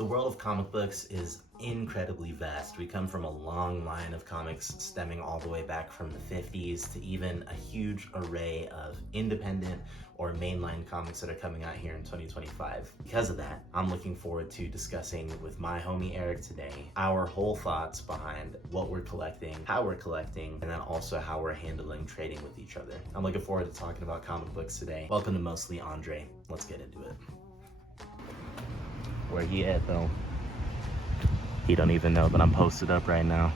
The world of comic books is incredibly vast. We come from a long line of comics stemming all the way back from the 50s to even a huge array of independent or mainline comics that are coming out here in 2025. Because of that, I'm looking forward to discussing with my homie Eric today our whole thoughts behind what we're collecting, how we're collecting, and then also how we're handling trading with each other. I'm looking forward to talking about comic books today. Welcome to Mostly Andre. Let's get into it. Where he at though? He don't even know that I'm posted up right now.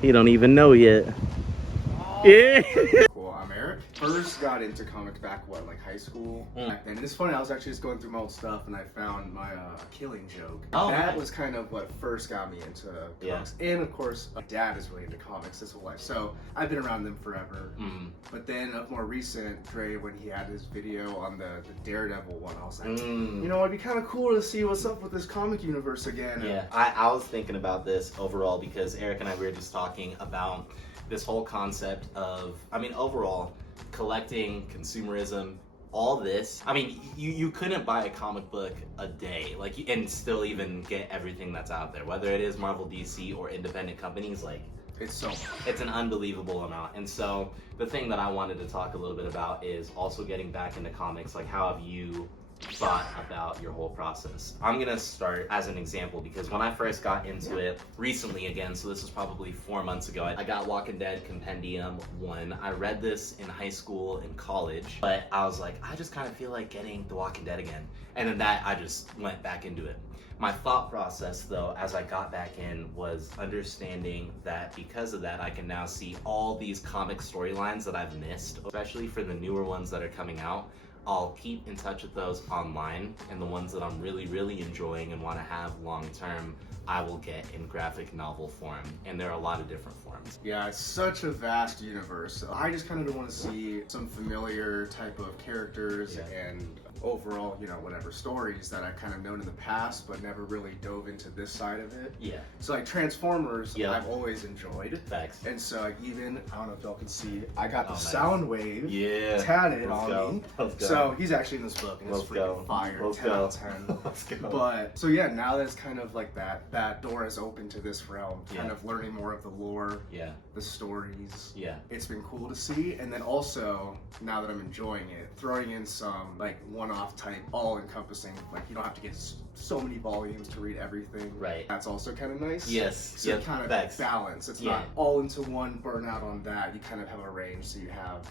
He don't even know yet. Oh. Yeah. Cool, I'm Eric. First got into comics back, like high school? Back then. And it's funny, I was actually just going through my old stuff and I found my Killing Joke. Oh, that nice. was kind of what first got me into comics. And of course, my dad is really into comics his whole life. So I've been around them forever. But then of more recent, Dre, when he had his video on the Daredevil one, I was like, you know, it'd be kind of cool to see what's up with this comic universe again. Yeah, I was thinking about this overall because Eric and I were just talking about this whole concept of, overall, collecting, consumerism, all this. You couldn't buy a comic book a day, and still even get everything that's out there, whether it is Marvel, DC, or independent companies, it's an unbelievable amount. And so the thing that I wanted to talk a little bit about is also getting back into comics. How have you thought about your whole process? I'm gonna start as an example because when I first got into it recently again, so this was probably 4 months ago, I got Walking Dead Compendium 1. I read this in high school and college, but I was like, I just kind of feel like getting The Walking Dead again. And then I just went back into it. My thought process though, as I got back in, was understanding that because of that, I can now see all these comic storylines that I've missed, especially for the newer ones that are coming out. I'll keep in touch with those online, and the ones that I'm really, really enjoying and want to have long term, I will get in graphic novel form, and there are a lot of different forms. Yeah, it's such a vast universe. I just kind of want to see some familiar type of characters and overall, whatever stories that I've kind of known in the past, but never really dove into this side of it. Yeah. So Transformers, I've always enjoyed. Facts. And so even, I don't know if y'all can see, I got the nice. Soundwave tatted on me. Let's go. So he's actually in this book, and it's freaking fire. 10 out of 10. Let's go. But, so yeah, now that it's kind of like that door is open to this realm, kind of learning more of the lore, the stories. Yeah. It's been cool to see. And then also, now that I'm enjoying it, throwing in some one-off type, all-encompassing, you don't have to get so many volumes to read everything. Right. That's also kind of nice. Yes. So kind of balance. It's not all into one, burnout on that. You kind of have a range, so you have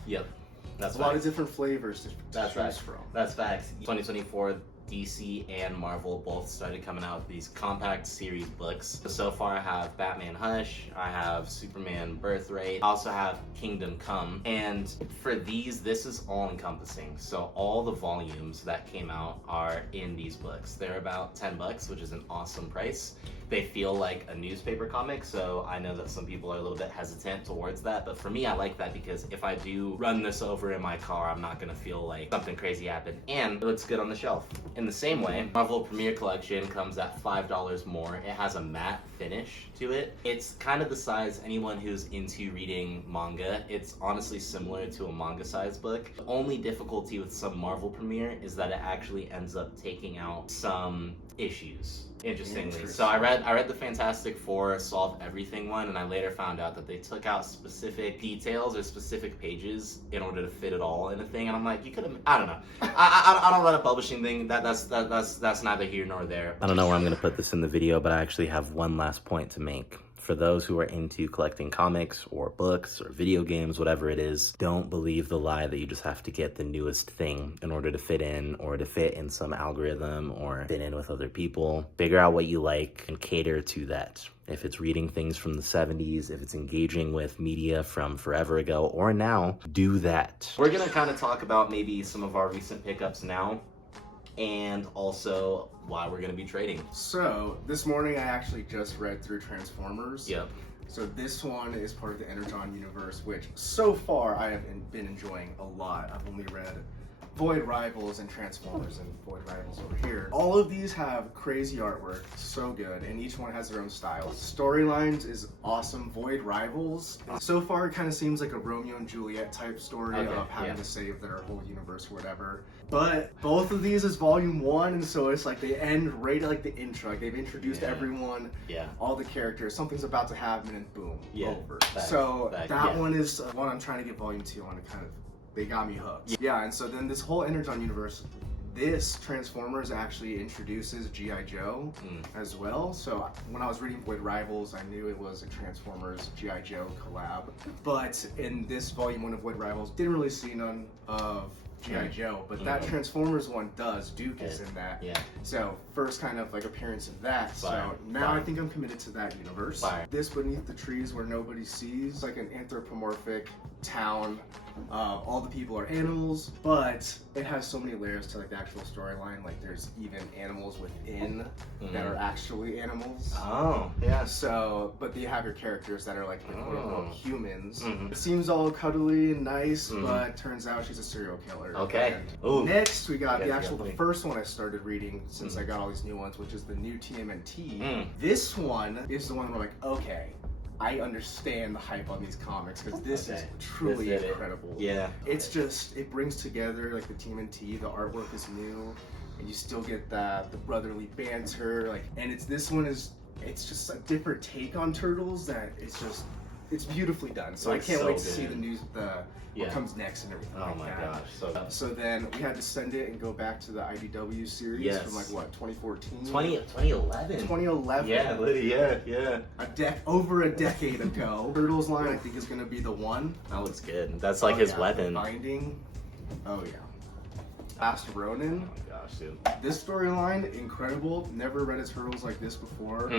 That's a lot of different flavors to choose from. That's facts. 2024, DC and Marvel both started coming out with these compact series books. So far I have Batman Hush, I have Superman Birthright, I also have Kingdom Come. And for these, this is all encompassing. So all the volumes that came out are in these books. They're about $10, which is an awesome price. They feel like a newspaper comic, so I know that some people are a little bit hesitant towards that, but for me, I like that because if I do run this over in my car, I'm not gonna feel like something crazy happened, and it looks good on the shelf. In the same way, Marvel Premier Collection comes at $5 more. It has a matte finish to it. It's kind of the size anyone who's into reading manga. It's honestly similar to a manga size book. The only difficulty with some Marvel Premier is that it actually ends up taking out some issues. Interestingly. So I read the Fantastic Four Solve Everything one, and I later found out that they took out specific details or specific pages in order to fit it all in a thing, and I'm like, you could have, I don't know. I don't run a publishing thing. That's neither here nor there. I don't know where I'm gonna put this in the video, but I actually have one last point to make. For those who are into collecting comics or books or video games, whatever it is, don't believe the lie that you just have to get the newest thing in order to fit in or to fit in some algorithm or fit in with other people. Figure out what you like and cater to that. If it's reading things from the 70s, if it's engaging with media from forever ago or now, do that. We're gonna kind of talk about maybe some of our recent pickups now, and also why we're gonna be trading. So this morning I actually just read through Transformers. Yep. So this one is part of the Energon universe, which so far I have been enjoying a lot. I've only read Void Rivals and Transformers and Void Rivals over here. All of these have crazy artwork, so good, and each one has their own style. Storylines is awesome. Void Rivals, so far it kind of seems like a Romeo and Juliet type story of having to save their whole universe or whatever. But both of these is volume 1, and so it's like they end right at like the intro. Like they've introduced everyone, all the characters, something's about to happen, and boom, over. That one is one I'm trying to get volume 2 on to kind of. They got me hooked. Yeah, and so then this whole Energon universe, this Transformers actually introduces G.I. Joe as well. So when I was reading Void Rivals, I knew it was a Transformers G.I. Joe collab. But in this volume 1 of Void Rivals, didn't really see none of G.I. Joe, but that Transformers one does. Duke is in that. So first kind of like appearance of that. So now I think I'm committed to that universe. This Beneath the Trees Where Nobody Sees, like an anthropomorphic town. All the people are animals, but it has so many layers to like the actual storyline. Like there's even animals within that are actually animals. Oh, yeah. So, but you have your characters that are like quote unquote humans. It seems all cuddly and nice, but turns out she's a serial killer. Okay. Next, we got the first one I started reading since I got all these new ones, which is the new TMNT. This one is the one where I'm like, okay, I understand the hype on these comics because this is truly incredible. It's just, it brings together like the TMNT, the artwork is new, and you still get the brotherly banter, like, and it's just a different take on Turtles that it's beautifully done. So I can't wait to see the news, what comes next and everything. Oh my gosh. So then we had to send it and go back to the IDW series from like what, 2014? 2011. 2011. Yeah. Over a decade ago. Turtles line I think is gonna be the one. That looks good. That's like his weapon. Binding. Oh yeah. Last Ronin. Oh my gosh, dude. This storyline, incredible. Never read a Turtles like this before.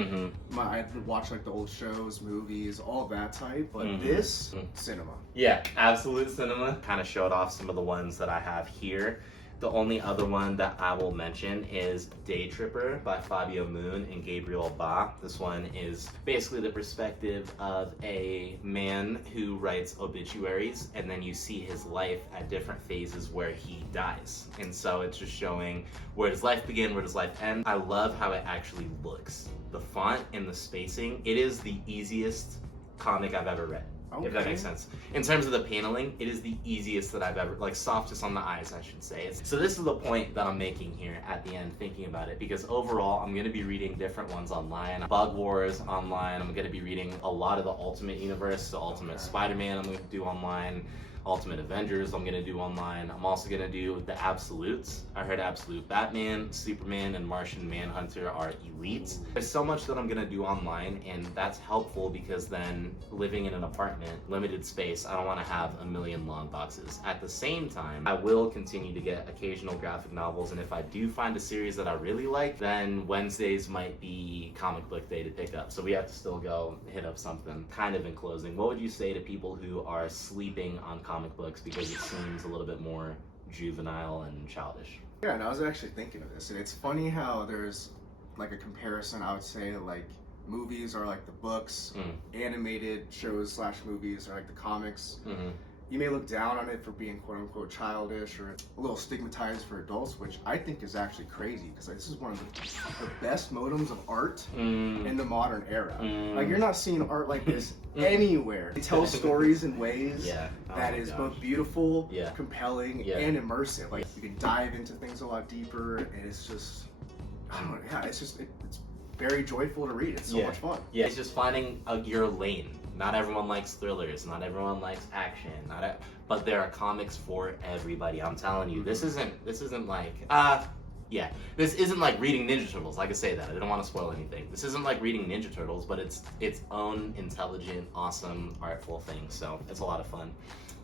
I watched like the old shows, movies, all that type, but this, cinema. Yeah, absolute cinema. Kind of showed off some of the ones that I have here. The only other one that I will mention is Day Tripper by Fabio Moon and Gabriel Ba. This one is basically the perspective of a man who writes obituaries, and then you see his life at different phases where he dies. And so it's just showing where does life begin, where does life end. I love how it actually looks. The font and the spacing, it is the easiest comic I've ever read. If that makes sense. In terms of the paneling, it is the easiest that I've ever, like softest on the eyes, I should say. So this is the point that I'm making here at the end, thinking about it, because overall, I'm going to be reading different ones online. Bug Wars online, I'm going to be reading a lot of the Ultimate Universe, the Ultimate Spider-Man I'm going to do online. Ultimate Avengers I'm going to do online. I'm also going to do the Absolutes. I heard Absolute Batman, Superman, and Martian Manhunter are elites. There's so much that I'm going to do online, and that's helpful because then living in an apartment, limited space, I don't want to have a million long boxes. At the same time, I will continue to get occasional graphic novels, and if I do find a series that I really like, then Wednesdays might be comic book day to pick up. So we have to still go hit up something. Kind of in closing, what would you say to people who are sleeping on comic books because it seems a little bit more juvenile and childish? Yeah, and I was actually thinking of this, and it's funny how there's like a comparison. I would say like movies are like the books, animated shows / movies are like the comics. You may look down on it for being quote unquote childish or a little stigmatized for adults, which I think is actually crazy because like, this is one of the best modems of art in the modern era. Like you're not seeing art like this anywhere. It tells stories in ways that is both beautiful, compelling, and immersive. Like you can dive into things a lot deeper, and it's just, I don't know, it's very joyful to read. It's so much fun. Yeah, it's just finding your lane. Not everyone likes thrillers, not everyone likes action, but there are comics for everybody. I'm telling you, this isn't like this isn't like reading Ninja Turtles. Like I say that, I don't want to spoil anything. This isn't like reading Ninja Turtles, but it's its own intelligent, awesome, artful thing. So it's a lot of fun.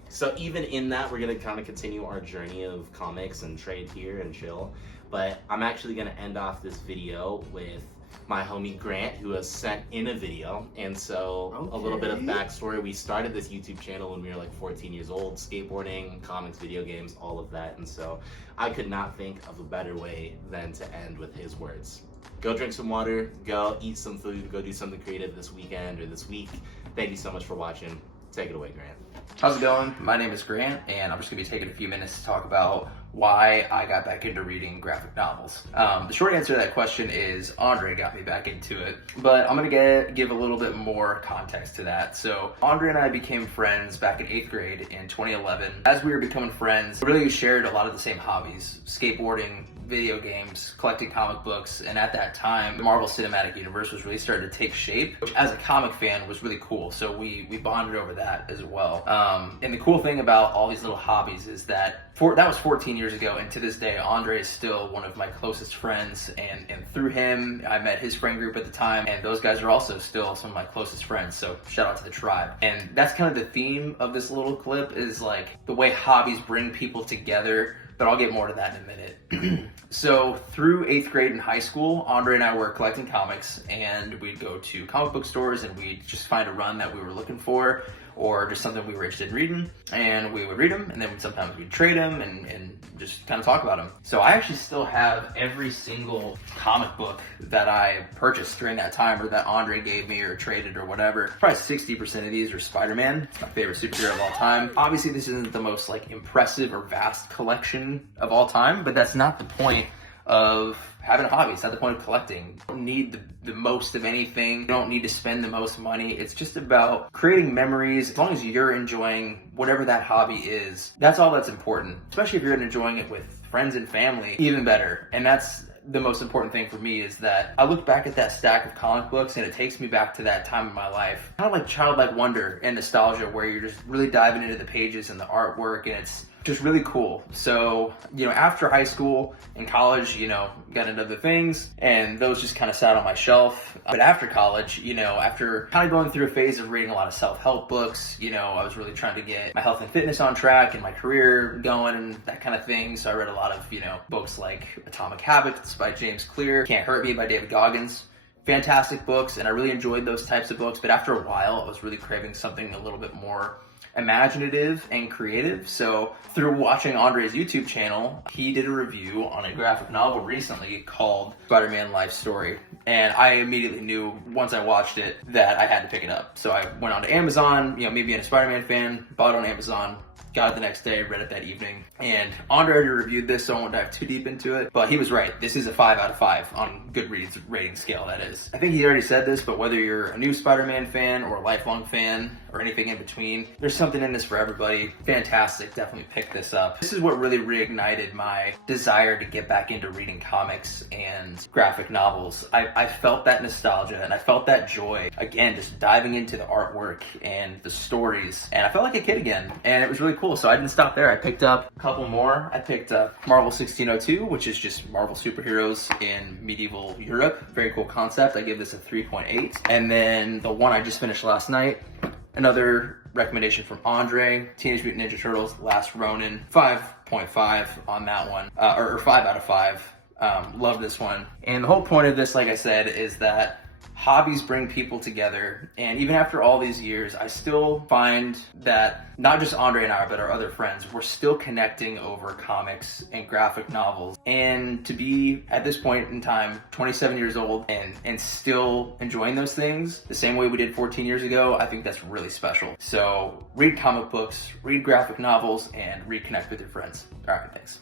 So even in that, we're gonna kind of continue our journey of comics and trade here and chill. But I'm actually gonna end off this video with my homie Grant, who has sent in a video. And so a little bit of backstory. We started this YouTube channel when we were like 14 years old, skateboarding, comics, video games, all of that. And so I could not think of a better way than to end with his words. Go drink some water, go eat some food, go do something creative this weekend or this week. Thank you so much for watching. Take it away, Grant. How's it going? My name is Grant, and I'm just going to be taking a few minutes to talk about why I got back into reading graphic novels. The short answer to that question is Andre got me back into it, but I'm going to give a little bit more context to that. So Andre and I became friends back in 8th grade in 2011. As we were becoming friends, we really shared a lot of the same hobbies: skateboarding, video games, collecting comic books, and at that time, the Marvel Cinematic Universe was really starting to take shape, which as a comic fan was really cool. So we bonded over that as well. And the cool thing about all these little hobbies is that that was 14 years ago, and to this day, Andre is still one of my closest friends, and through him, I met his friend group at the time, and those guys are also still some of my closest friends, so shout out to the tribe. And that's kind of the theme of this little clip, is like the way hobbies bring people together, but I'll get more to that in a minute. So through 8th grade and high school, Andre and I were collecting comics, and we'd go to comic book stores and we'd just find a run that we were looking for, or just something we were interested in reading, and we would read them, and then sometimes we'd trade them and just kind of talk about them. So I actually still have every single comic book that I purchased during that time, or that Andre gave me or traded or whatever. Probably 60% of these are Spider-Man. It's my favorite superhero of all time. Obviously this isn't the most like impressive or vast collection of all time, but that's not the point of having a hobby. It's not the point of collecting. You don't need the most of anything. You don't need to spend the most money. It's just about creating memories. As long as you're enjoying whatever that hobby is, that's all that's important. Especially if you're enjoying it with friends and family, even better. And that's the most important thing for me, is that I look back at that stack of comic books and it takes me back to that time in my life. Kind of like childlike wonder and nostalgia, where you're just really diving into the pages and the artwork, and it's just really cool. So, after high school and college, got into other things, and those just kind of sat on my shelf. But after college, after kind of going through a phase of reading a lot of self-help books, I was really trying to get my health and fitness on track and my career going and that kind of thing. So I read a lot of, books like Atomic Habits by James Clear, Can't Hurt Me by David Goggins. Fantastic books, and I really enjoyed those types of books. But after a while, I was really craving something a little bit more imaginative and creative. So through watching Andre's YouTube channel, he did a review on a graphic novel recently called Spider-Man Life Story. And I immediately knew once I watched it that I had to pick it up. So I went on to Amazon, me being a Spider-Man fan, bought it on Amazon, got it the next day, read it that evening. And Andre already reviewed this, so I won't dive too deep into it, but he was right. This is a 5 out of 5 on Goodreads rating scale, that is. I think he already said this, but whether you're a new Spider-Man fan or a lifelong fan or anything in between, there's something in this for everybody. Fantastic, definitely pick this up. This is what really reignited my desire to get back into reading comics and graphic novels. I felt that nostalgia and I felt that joy, again, just diving into the artwork and the stories, and I felt like a kid again, and it was really cool. So I didn't stop there. I picked up a couple more. I picked up Marvel 1602, which is just Marvel superheroes in medieval Europe. Very cool concept. I give this a 3.8. And then the one I just finished last night, another recommendation from Andre, Teenage Mutant Ninja Turtles Last Ronin, 5.5 on that one, or 5 out of 5. Love this one. And the whole point of this, like I said, is that hobbies bring people together, and even after all these years, I still find that not just Andre and I, but our other friends, we're still connecting over comics and graphic novels. And to be, at this point in time, 27 years old and still enjoying those things the same way we did 14 years ago, I think that's really special. So read comic books, read graphic novels, and reconnect with your friends. All right, thanks.